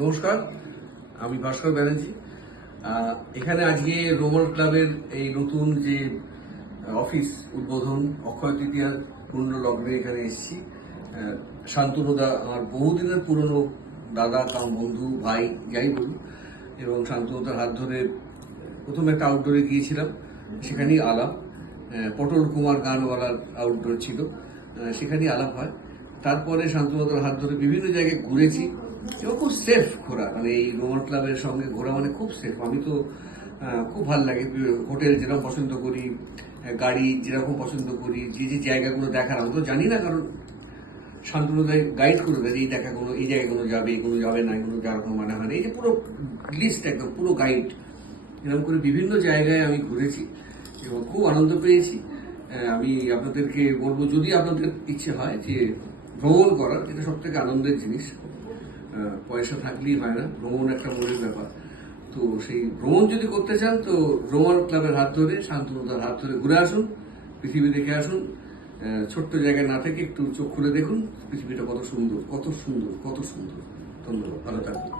নমস্কার, আমি ভাস্কর ব্যানার্জি। এখানে আজকে রোমান ক্লাবের এই নতুন যে অফিস উদ্বোধন, অক্ষয় তৃতীয়ার পূর্ণ লগ্নে এখানে এসেছি। শান্তনুদা আমার বহুদিনের পুরনো দাদা কাম বন্ধু ভাই যাই বলুন, এবং শান্তনুদার হাত ধরে প্রথম একটা আউটডোরে গিয়েছিলাম, সেখানেই আলাপ। পটল কুমার গানওয়ালার আউটডোর ছিল, সেখানেই আলাপ হয়। তারপরে শান্তনুদার হাত ধরে বিভিন্ন জায়গায় ঘুরেছি এবং খুব সেফ ঘোরা, মানে এই রোমান ক্লাবের সঙ্গে ঘোরা মানে খুব সেফ। আমি তো খুব ভালো লাগে, হোটেল যেরকম পছন্দ করি, গাড়ি যেরকম পছন্দ করি, যে যে জায়গাগুলো দেখার আমি তো জানি না, কারণ শান্তনুদায় গাইড করে দেয় এই দেখাগুলো, এই জায়গাগুলো যাবে, এগুলো যাবে না, এগুলো যেরকম মানে হয় না, এই যে পুরো লিস্ট, একদম পুরো গাইড। এরকম করে বিভিন্ন জায়গায় আমি ঘুরেছি এবং খুব আনন্দ পেয়েছি। আমি আপনাদেরকে বলবো, যদি আপনাদের ইচ্ছে হয় যে ভ্রমণ করার, যেটা সব থেকে আনন্দের জিনিস, পয়সা থাকলেই হয় না, ভ্রমণ একটা মনের ব্যাপার। তো সেই ভ্রমণ যদি করতে চান, তো রোমান ক্লাবের হাত ধরে, শান্তনুদার হাত ধরে ঘুরে আসুন, পৃথিবী দেখে আসুন। ছোট্ট জায়গায় না থেকে একটু চোখ খুলে দেখুন পৃথিবীটা কত সুন্দর, কত সুন্দর, কত সুন্দর। ধন্যবাদ, ভালো থাকুন।